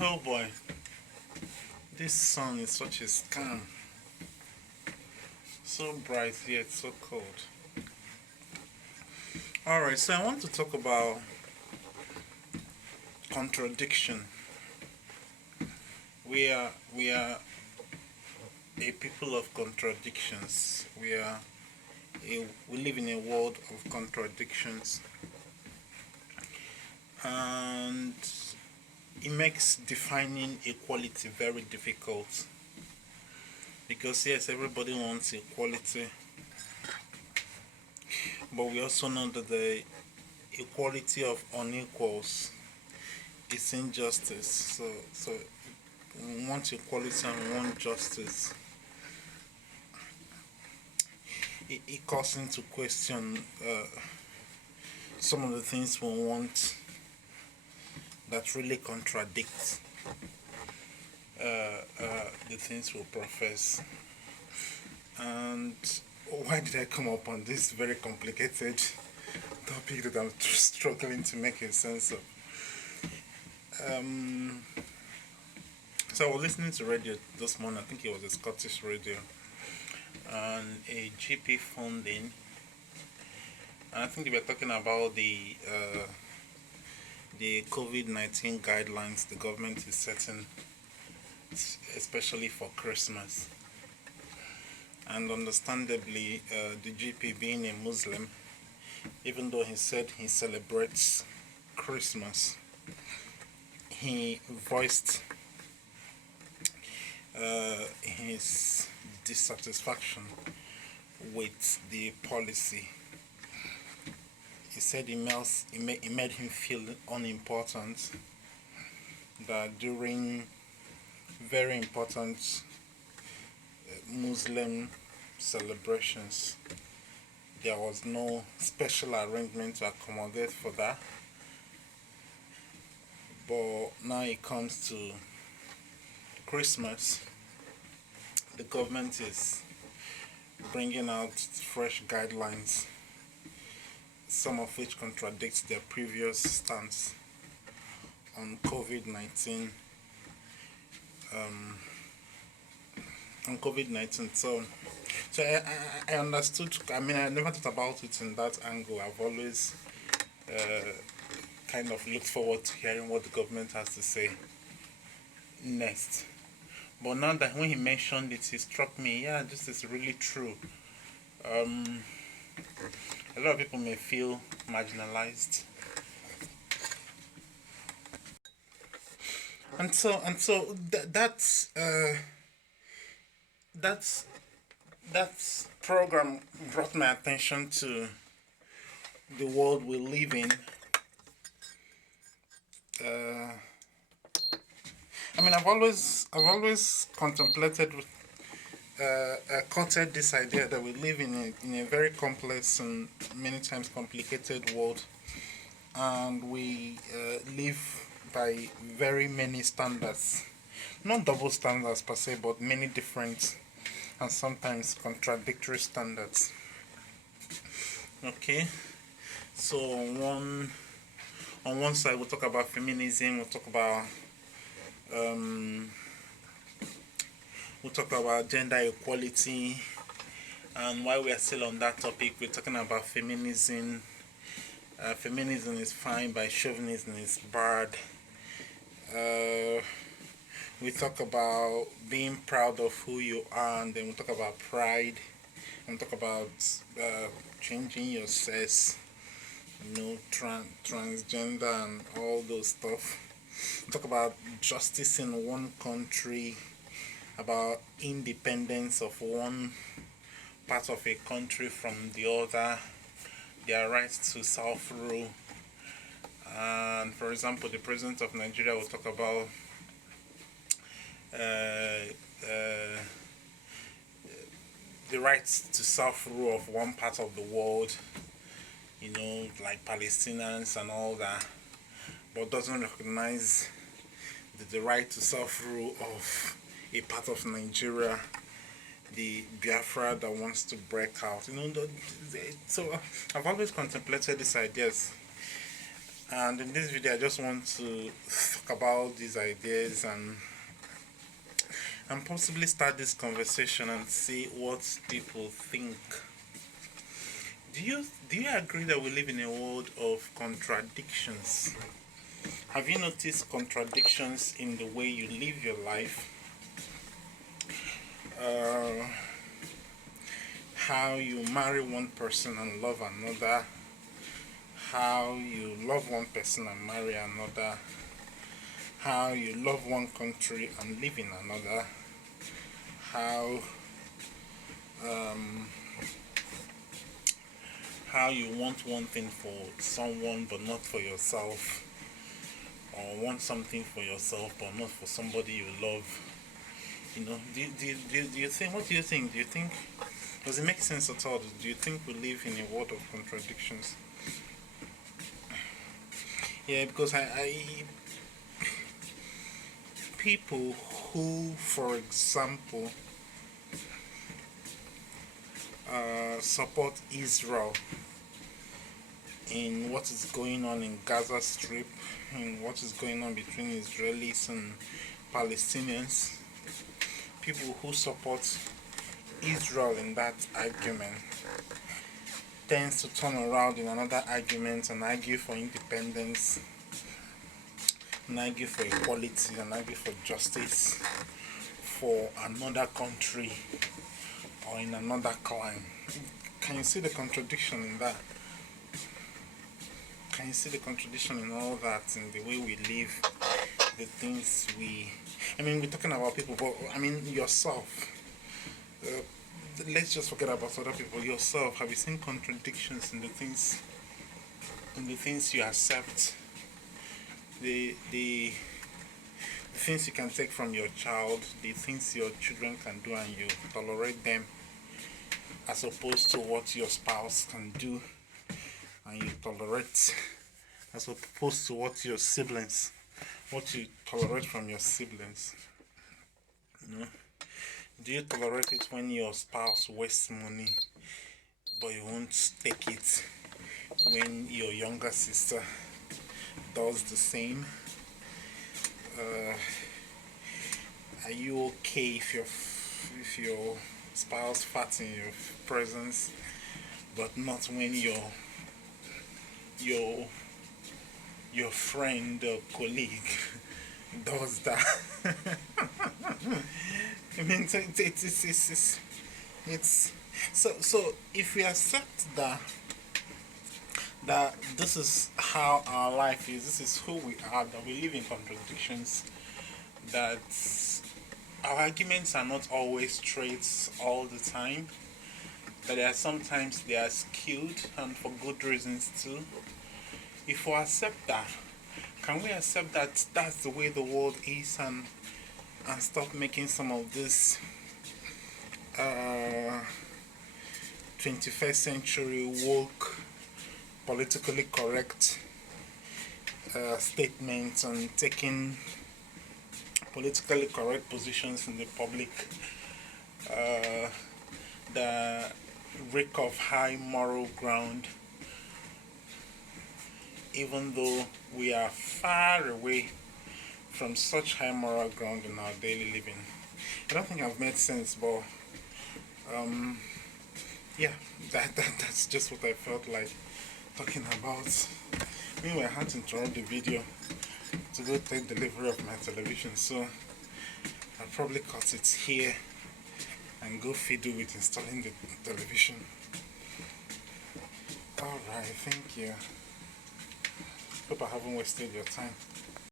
Oh boy, this sun is such a scam. So bright yet so cold. Alright, so I want to talk about contradiction. We are a people of contradictions. We live in a world of contradictions, and it makes defining equality very difficult because yes, everybody wants equality, but we also know that the equality of unequals is injustice. So we want equality and we want justice. It calls into question some of the things we want that really contradict the things we profess. And why did I come up on this very complicated topic that I'm struggling to make a sense of? So I was listening to radio this morning. I think it was a Scottish radio, and a GP funding. And I think they were talking about the COVID-19 guidelines the government is setting, especially for Christmas. And understandably, the GP, being a Muslim, even though he said he celebrates Christmas, he voiced his dissatisfaction with the policy. He said it made him feel unimportant, that during very important Muslim celebrations there was no special arrangement to accommodate for that. But now it comes to Christmas, the government is bringing out fresh guidelines, some of which contradicts their previous stance on COVID-19. So I understood. I mean, I never thought about it in that angle. I've always kind of looked forward to hearing what the government has to say next. But now that when he mentioned it, it struck me, yeah, this is really true. A lot of people may feel marginalized, and so that program brought my attention to the world we live in. I mean, I've always contemplated, courted this idea that we live in a very complex and many times complicated world, and we live by very many standards, not double standards per se, but many different and sometimes contradictory standards. Okay, so on one side we'll talk about feminism, we'll talk about gender equality, and while we are still on that topic, we're talking about feminism. Feminism is fine, but chauvinism is bad. We talk about being proud of who you are, and then we talk about pride, and talk about changing your sex, transgender and all those stuff. We talk about justice in one country, about independence of one part of a country from the other, their rights to self-rule. And for example, the president of Nigeria will talk about the rights to self-rule of one part of the world, like Palestinians and all that, but doesn't recognize the right to self-rule of a part of Nigeria, the Biafra that wants to break out. So I've always contemplated these ideas, And in this video I just want to talk about these ideas and possibly start this conversation and see what people think. Do you agree that we live in a world of contradictions? Have you noticed contradictions in the way you live your life? How you marry one person and love another, how you love one person and marry another, how you love one country and live in another, how you want one thing for someone but not for yourself, or want something for yourself but not for somebody you love. Do you think, what do you think? Does it make sense at all? Do you think we live in a world of contradictions? Yeah, because I people who, for example, support Israel in what is going on in Gaza Strip, in what is going on between Israelis and Palestinians, people who support Israel in that argument tends to turn around in another argument and argue for independence, and argue for equality, and argue for justice for another country or in another clime. Can you see the contradiction in that? Can you see the contradiction in all that, in the way we live, the things we're talking about people, but yourself. Let's just forget about other people. Yourself, have you seen contradictions in the things you accept, the things you can take from your child, the things your children can do and you tolerate them, as opposed to what your spouse can do and you tolerate, as opposed to what you tolerate from your siblings? Do you tolerate it when your spouse wastes money, but you won't take it when your younger sister does the same? Are you okay if your spouse farts in your presence, but not when your friend or colleague does that? It's so if we accept that this is how our life is, this is who we are, that we live in contradictions, that our arguments are not always straight all the time, that sometimes they are skewed, and for good reasons too. If we accept that, can we accept that that's the way the world is, and stop making some of this 21st century woke, politically correct statements, and taking politically correct positions in the public that reek of high moral ground, even though we are far away from such high moral ground in our daily living? I don't think I've made sense, but yeah, that's just what I felt like talking about. Meanwhile, I had to interrupt the video to go take delivery of my television, so I'll probably cut it here and go fiddle with installing the television. Alright, thank you. Hope I haven't wasted your time.